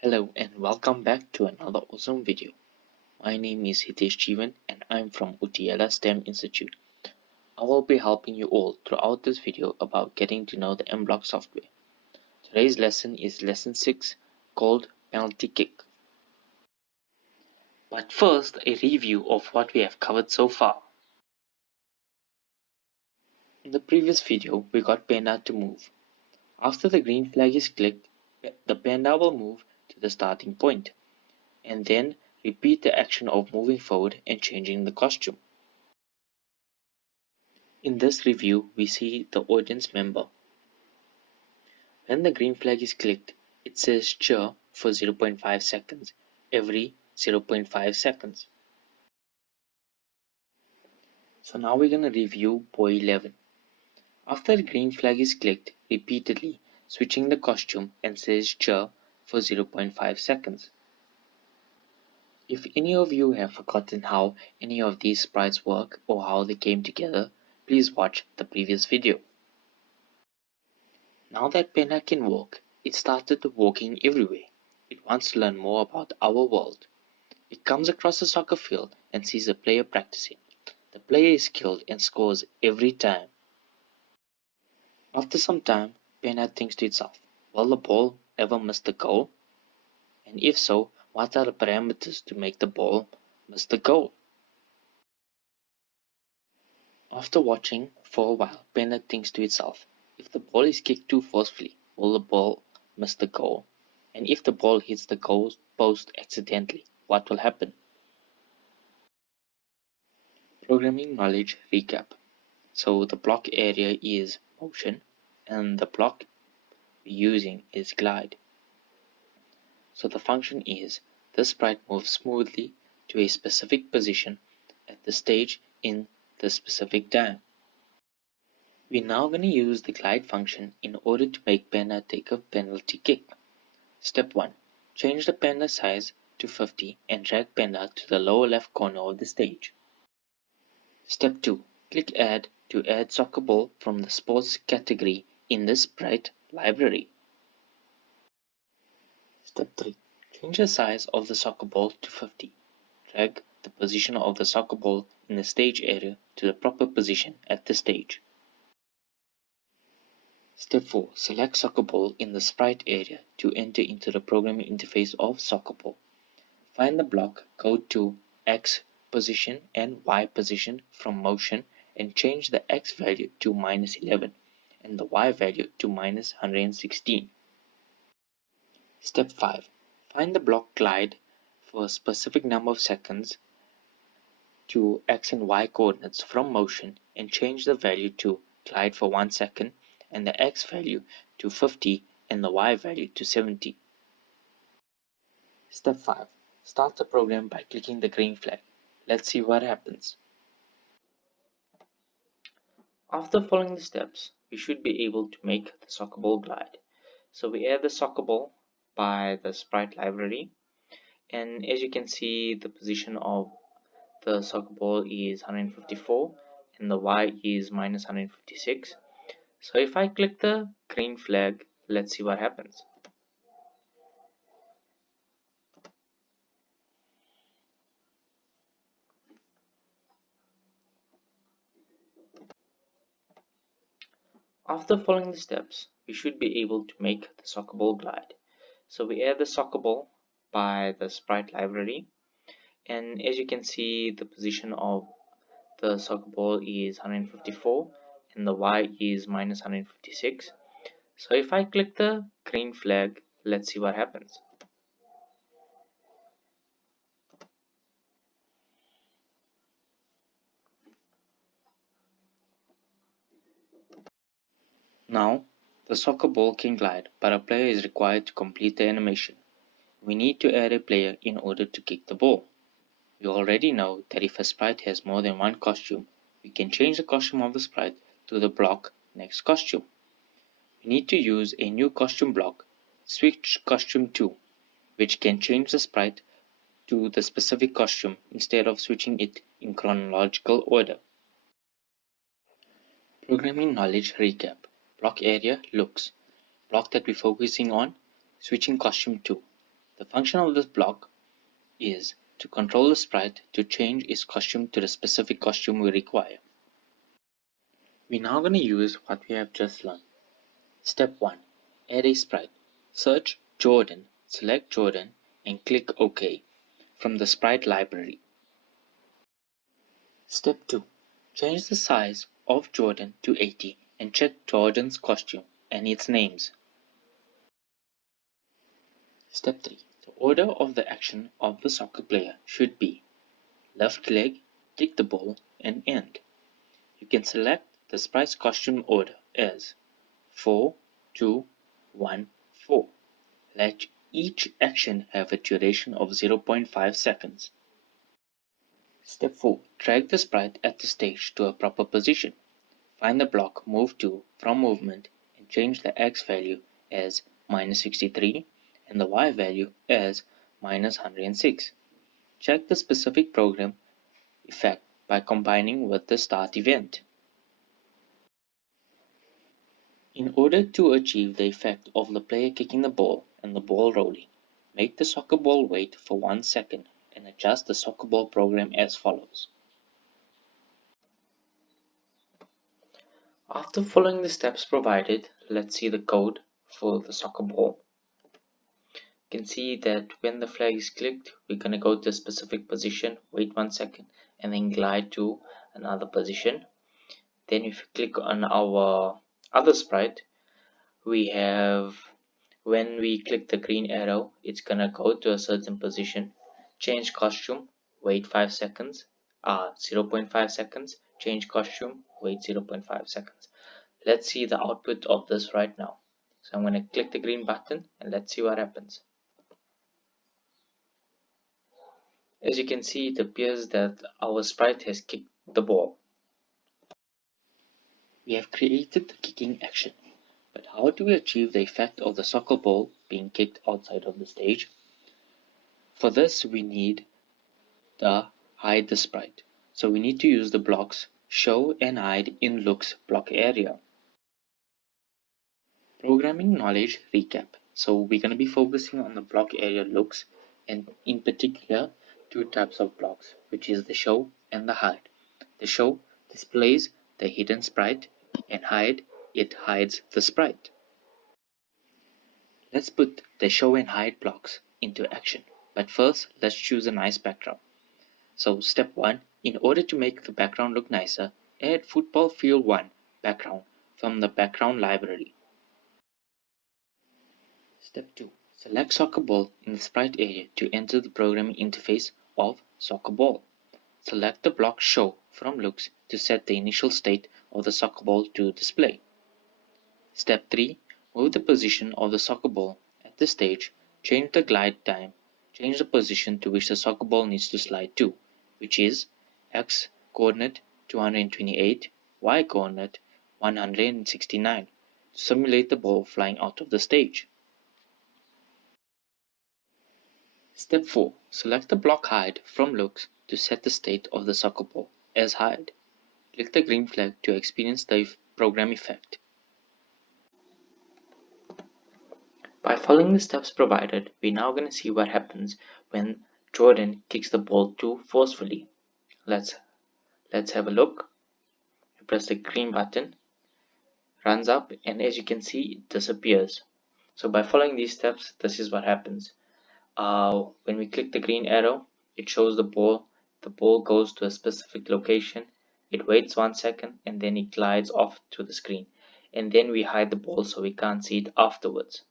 Hello and welcome back to another awesome video. My name is Hitesh Jivan and I'm from uTyala STEM Institute. I will be helping you all throughout this video about getting to know the Makeblock software. Today's lesson is lesson 6 called Penalty Kick. But first, a review of what we have covered so far. In the previous video, we got Panda to move. After the green flag is clicked, the Panda will move to the starting point and then repeat the action of moving forward and changing the costume. In this review, we see the audience member. When the green flag is clicked, it says cheer for 0.5 seconds every 0.5 seconds. So now we're going to review boy 11. After the green flag is clicked repeatedly, switching the costume and says cheer for 0.5 seconds. If any of you have forgotten how any of these sprites work or how they came together, please watch the previous video. Now that Panda can walk, it started walking everywhere. It wants to learn more about our world. It comes across a soccer field and sees a player practicing. The player is skilled and scores every time. After some time, Panda thinks to itself, will the ball ever miss the goal? And if so, what are the parameters to make the ball miss the goal? After watching for a while, Panda thinks to itself, if the ball is kicked too forcefully, will the ball miss the goal? And if the ball hits the goal post accidentally, what will happen? Programming knowledge recap. So the block area is motion and the block we're using is glide. So the function is the sprite moves smoothly to a specific position at the stage in the specific time. We're now going to use the glide function in order to make Panda take a penalty kick. Step 1. Change the Panda size to 50 and drag Panda to the lower left corner of the stage. Step 2. Click Add to add soccer ball from the sports category in the Sprite library. Step 3. Change the size of the soccer ball to 50. Drag the position of the soccer ball in the stage area to the proper position at the stage. Step 4. Select soccer ball in the sprite area to enter into the programming interface of soccer ball. Find the block, go to X position and Y position from motion and change the X value to -11 and the Y value to -116. Step 5. Find the block glide for a specific number of seconds to X and Y coordinates from motion and change the value to glide for 1 second and the X value to 50 and the Y value to 70. Step 5. Start the program by clicking the green flag. Let's see what happens. After following the steps, we should be able to make the soccer ball glide. So we add the soccer ball by the sprite library, and as you can see, the position of the soccer ball is 154 and the Y is -156. So if I click the green flag, let's see what happens. After following the steps, we should be able to make the soccer ball glide. So we add the soccer ball by the sprite library, and as you can see, the position of the soccer ball is 154 and the Y is -156. So if I click the green flag, let's see what happens. Now, the soccer ball can glide, but a player is required to complete the animation. We need to add a player in order to kick the ball. We already know that if a sprite has more than one costume, we can change the costume of the sprite to the block next costume. We need to use a new costume block, switch costume 2, which can change the sprite to the specific costume instead of switching it in chronological order. Programming knowledge recap. Block area looks. Block that we're focusing on, switching costume 2. The function of this block is to control the sprite to change its costume to the specific costume we require. We're now going to use what we have just learned. Step 1. Add a sprite. Search Jordan, select Jordan, and click OK from the sprite library. Step 2. Change the size of Jordan to 80 and check Jordan's costume and its names. Step 3. The order of the action of the soccer player should be left leg, kick the ball, and end. You can select the sprite's costume order as 4, 2, 1, 4. Let each action have a duration of 0.5 seconds. Step 4. Drag the sprite at the stage to a proper position. Find the block Move to from movement and change the X value as -63 and the Y value as -106. Check the specific program effect by combining with the start event. In order to achieve the effect of the player kicking the ball and the ball rolling, make the soccer ball wait for 1 second and adjust the soccer ball program as follows. After following the steps provided, let's see the code for the soccer ball. You can see that when the flag is clicked, we're going to go to a specific position, wait 1 second, and then glide to another position. Then if you click on our other sprite, we have, when we click the green arrow, it's going to go to a certain position, change costume, wait 5 seconds, 0.5 seconds, change costume, wait 0.5 seconds. Let's see the output of this right now. So I'm going to click the green button and let's see what happens. As you can see, it appears that our sprite has kicked the ball. We have created the kicking action, but how do we achieve the effect of the soccer ball being kicked outside of the stage? For this, we need the hide the sprite. So we need to use the blocks show and hide in looks block area. Programming knowledge recap. So we're going to be focusing on the block area looks, and in particular 2 types of blocks, which is the show and the hide. The show displays the hidden sprite, and hide, it hides the sprite. Let's put the show and hide blocks into action, but first let's choose a nice background. So step 1, in order to make the background look nicer, add football field 1 background from the background library. Step 2. Select soccer ball in the sprite area to enter the programming interface of soccer ball. Select the block show from looks to set the initial state of the soccer ball to display. Step 3. Move the position of the soccer ball at the stage, change the glide time, change the position to which the soccer ball needs to slide to, which is X coordinate 228, Y coordinate 169, to simulate the ball flying out of the stage. Step 4. Select the block hide from looks to set the state of the soccer ball as hide. Click the green flag to experience the program effect. By following the steps provided, we're now going to see what happens when Jordan kicks the ball too forcefully. Let's have a look. Press the green button, runs up, and as you can see, it disappears. So by following these steps, this is what happens. When we click the green arrow, it shows the ball. The ball goes to a specific location. It waits 1 second and then it glides off to the screen. And then we hide the ball so we can't see it afterwards.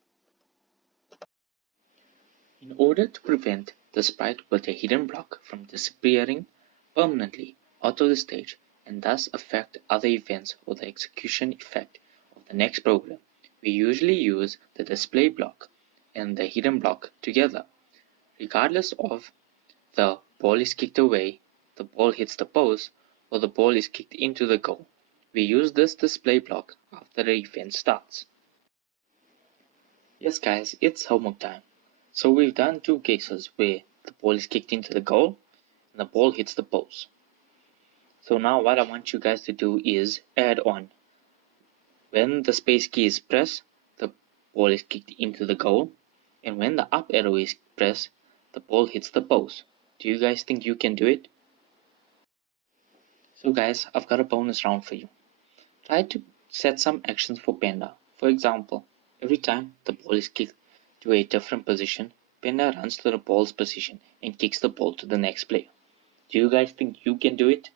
In order to prevent the sprite with a hidden block from disappearing permanently out of the stage and thus affect other events or the execution effect of the next program, we usually use the display block and the hidden block together. Regardless of the ball is kicked away, the ball hits the post, or the ball is kicked into the goal, we use this display block after the event starts. Yes guys, it's homework time. So we've done 2 cases where the ball is kicked into the goal and the ball hits the post. So now what I want you guys to do is add on. When the space key is pressed, the ball is kicked into the goal, and when the up arrow is pressed, the ball hits the post. Do you guys think you can do it? So guys, I've got a bonus round for you. Try to set some actions for Panda. For example, every time the ball is kicked to a different position, Panda runs to the ball's position and kicks the ball to the next player. Do you guys think you can do it?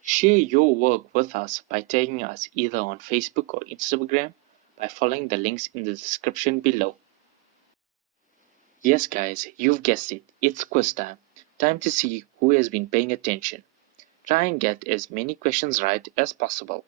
Share your work with us by tagging us either on Facebook or Instagram by following the links in the description below. Yes guys, you've guessed it, it's quiz time. Time to see who has been paying attention. Try and get as many questions right as possible.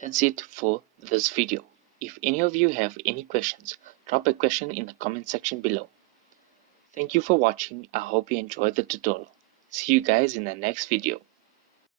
That's it for this video. If any of you have any questions, drop a question in the comment section below. Thank you for watching. I hope you enjoyed the tutorial. See you guys in the next video.